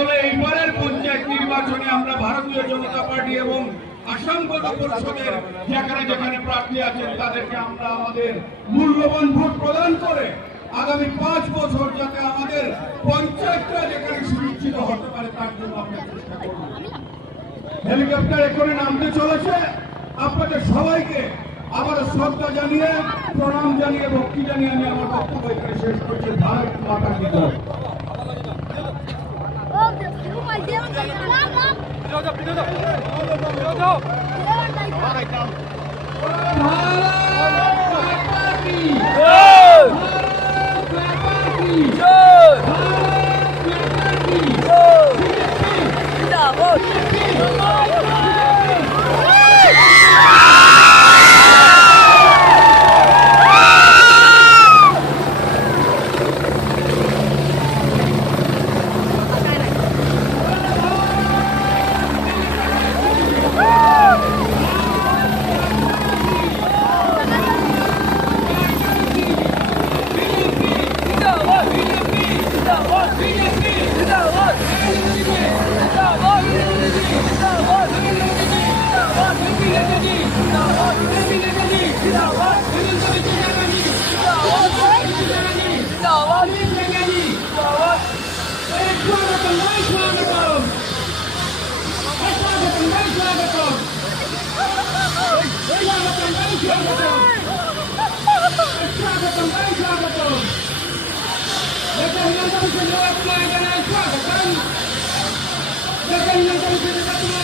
তাহলে এইবারের পঞ্চায়েত নির্বাচনে আমরা ভারতীয় জনতা পার্টি এবং আসাম গণ পরিষদের যেখানে যেখানে প্রার্থী আছেন তাদেরকে আমরা আমাদের মূল্যবান ভোট প্রদান করে আগামী 5 বছর যাতে আমাদের পঞ্চায়েতটা যেখানে সুনিশ্চিত হতে পারে তার জন্য আমরা চেষ্টা করব। হেলিকপ্টার এখানে নামতে চলেছে। আপনাদের সবাইকে আবার শ্রদ্ধা জানিয়ে, প্রণাম জানিয়ে, ভক্তি জানিয়ে আমি আমার বক্তব্য এখানে শেষ করছি। ভারত মাতা কি জয়। Let's go.